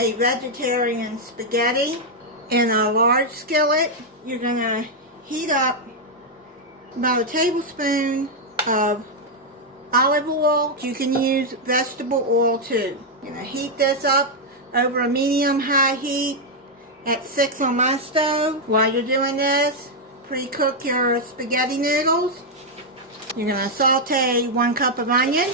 a vegetarian spaghetti. In a large skillet, you're going to heat up about a tablespoon of olive oil. You can use vegetable oil too. You're going to heat this up over a medium-high heat at 6 on my stove. While you're doing this, pre-cook your spaghetti noodles. You're going to saute 1 cup of onion.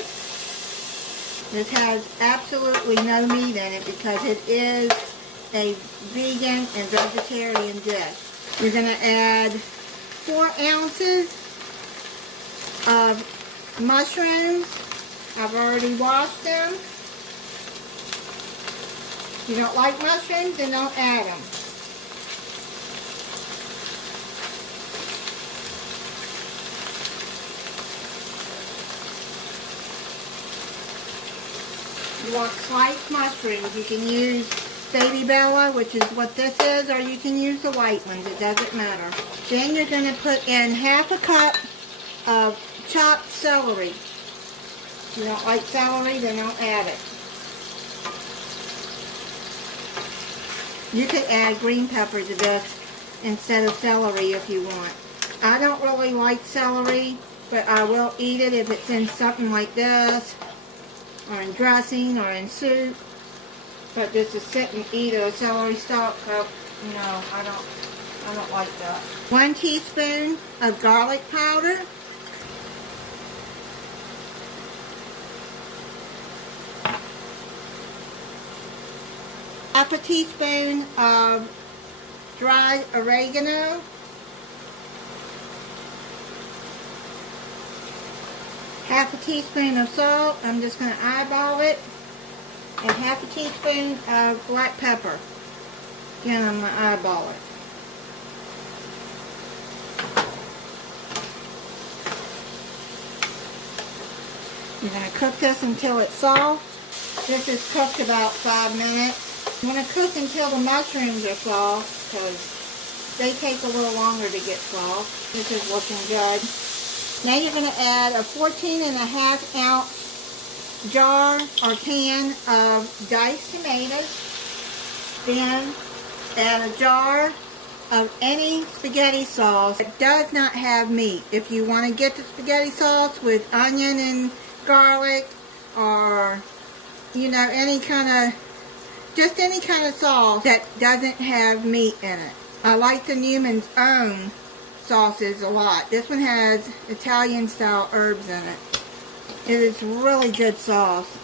This has absolutely no meat in it because it is a vegan and vegetarian dish. You're going to add 4 ounces of mushrooms. I've already washed them. If you don't like mushrooms, then don't add them. You want sliced mushrooms. You can use baby Bella, which is what this is, or you can use the white ones. It doesn't matter. Then you're going to put in half a cup of chopped celery. If you don't like celery, then don't add it. You could add green pepper to this instead of celery if you want. I don't really like celery, but I will eat it if it's in something like this, or in dressing, or in soup. But just to sit and eat a celery stalk, no, I don't like that. 1 teaspoon of garlic powder. Half a teaspoon of dried oregano. Half a teaspoon of salt. I'm just going to eyeball it. And half a teaspoon of black pepper. Again, I'm going to eyeball it. You're going to cook this until it's soft. This is cooked about 5 minutes. You want to cook until the mushrooms are soft because they take a little longer to get soft. This is looking good. Now you're going to add a 14.5 ounce jar or can of diced tomatoes. Then add a jar of any spaghetti sauce that does not have meat. If you want to get the spaghetti sauce with onion and garlic, or any kind of sauce that doesn't have meat in it. I like the Newman's Own sauces a lot. This one has Italian style herbs in it. It is really good sauce.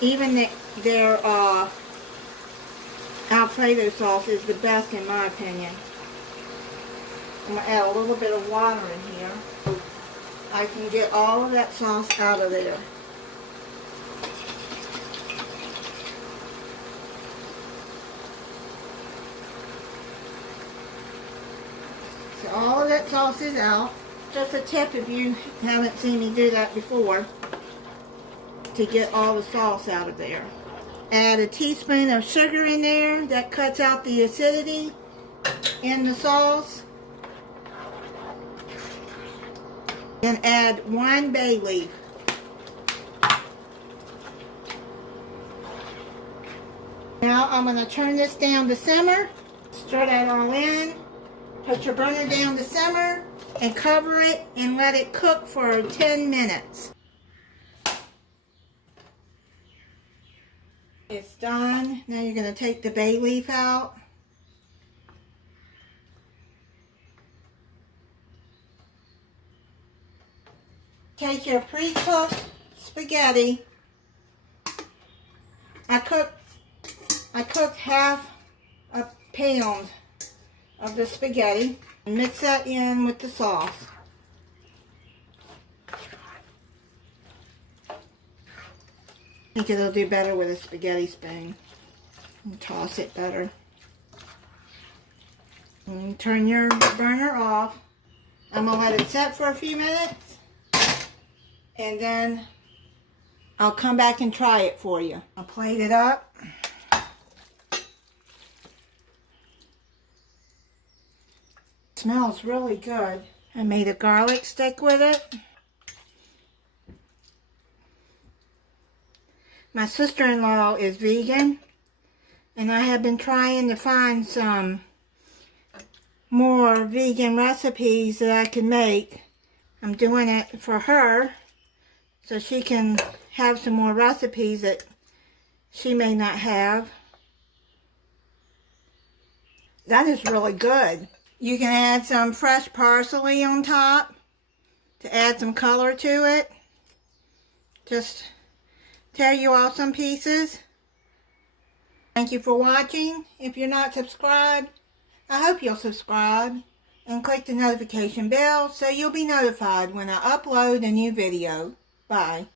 Even their Alfredo sauce is the best in my opinion. I'm going to add a little bit of water in here so I can get all of that sauce out of there. So all of that sauce is out. Just a tip if you haven't seen me do that before, to get all the sauce out of there. Add a teaspoon of sugar in there. That cuts out the acidity in the sauce. Then add 1 bay leaf. Now I'm going to turn this down to simmer. Stir that all in. Put your burner down to simmer and cover it and let it cook for 10 minutes. It's done. Now you're going to take the bay leaf out. Take your pre-cooked spaghetti. I cooked half a pound of the spaghetti and mix that in with the sauce. I think it'll do better with a spaghetti spoon. And toss it better. And turn your burner off. I'm going to let it set for a few minutes. And then I'll come back and try it for you. I'll plate it up. Smells really good. I made a garlic stick with it. My sister-in-law is vegan, And I have been trying to find some more vegan recipes that I can make. I'm doing it for her so she can have some more recipes that she may not have. That is really good. You can add some fresh parsley on top to add some color to it. Just tear you off some pieces. Thank you for watching. If you're not subscribed, I hope you'll subscribe and click the notification bell so you'll be notified when I upload a new video. Bye.